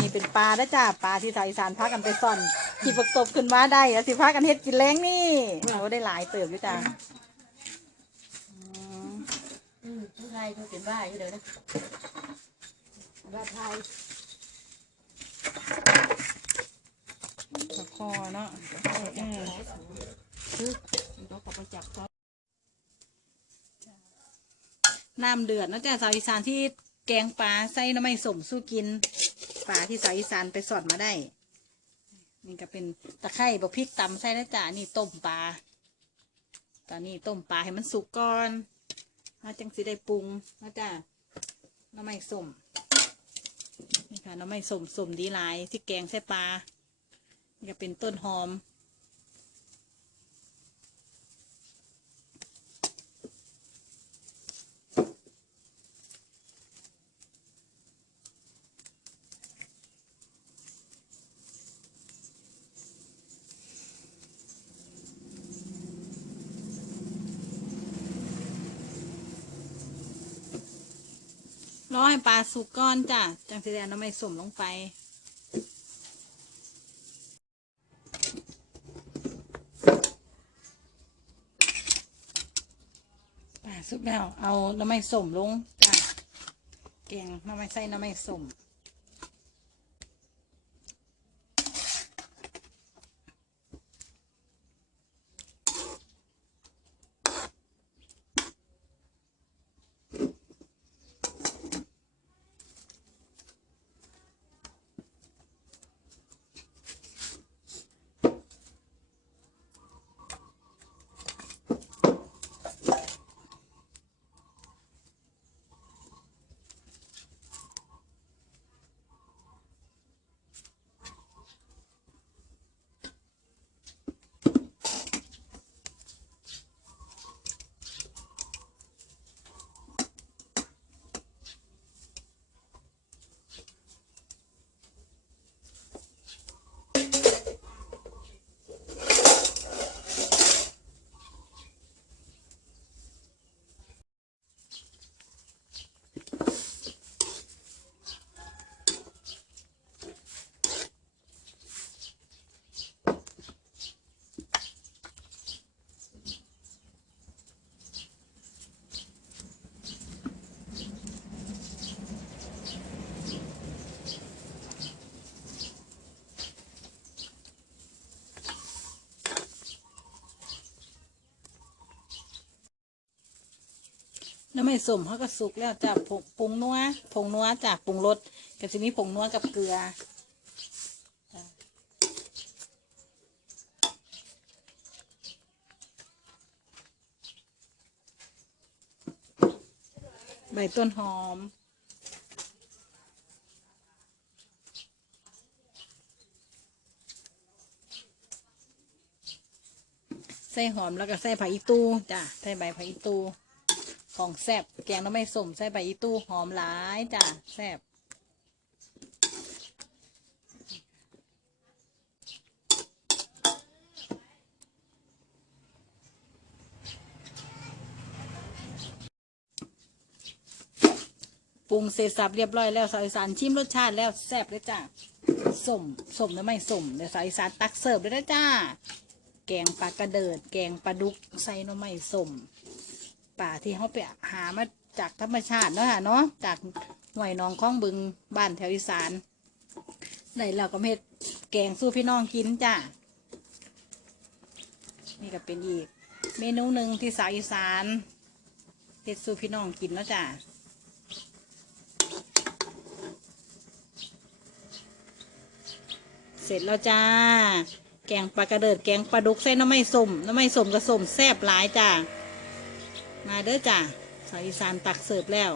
นี่เป็นปลาแล้วจ้าปลาที่สาวอีสานพากันไปซ่อนขีบตบขึ้นมาได้สิพากันเฮ็ดกินแรงนี่โอ้ได้หลายเติบด้วยจ้าอืมอืมผู้ชายเขาเป็นบ้าอยู่เดี๋ยวนะบ้าไทยตะคอเนาะเออคือเขาขับมาจับเขาน้ำเดือดนะจ้าสาวอีสานที่แกงปลาใส่น้ำไม้สมสู้กิน ปลาที่สาวอีสานไปสอดมาได้ นี่ก็เป็นตะไคร่บะพริกตำใส่แล้วจ้านี่ต้มปลา ตอนนี้ต้มปลาให้มันสุกก่อนมาจังสิได้ปรุงนะจ้าน้ำไม่สมนี่ค่ะน้ำไม่สมสมดีหลายที่แกงใส่ปลานี่ก็เป็นต้นหอม รอให้ปลาสุกก่อนจ้ะ จังสีแดงน้ำไม่สมลงไปปลาสุกแล้ว เอาน้ำไม่สมลงจ้ะ แกงน้ำไม่ใส่น้ำไม่สม น้ำไม่สมเขาก็สุกแล้วจ้ะผงปรุงนัวผงนัวจากปรุงรสก็จะมีผงนัวกับเกลือใบต้นหอม ใส่หอมแล้วก็ใส่ผักอีตูจ้ะ ใส่ใบผักอีตู ของแซบแกงน้ำไม่สมใส่ใบอีตู้หอมหลายจ้ะแซบปรุงเสร็จสับเรียบร้อยแล้วสาวอีสานชิมรสชาติแล้วแซบเลยจ้ะสมสมน้ำไม่สมเดี๋ยวสาวอีสานตักเสิร์ฟเลยนะจ้า แกงปลากระเดิด แกงปลาดุกใส่น้ำไม่สม ป่าที่เขาไปหามาจากธรรมชาติเนาะค่ะเนาะจากหน่วยหนองคลองบึงบ้านแถวอีสานได้แล้วก็เม็ดแกงสู้พี่น้องกินจ้านี่ก็เป็นอีก เมนูหนึ่งที่สาวอีสานเฮ็ดสู้พี่น้องกินเนาะจ้าเสร็จแล้วจ้า แกงปลากระเดิดแกงปลาดุกใส่น้ำไม่สมน้ำไม่สมกับสมแซ่บหลายจ้า มาเด้อจ้ะสาวอีสานตักเสิร์ฟแล้ว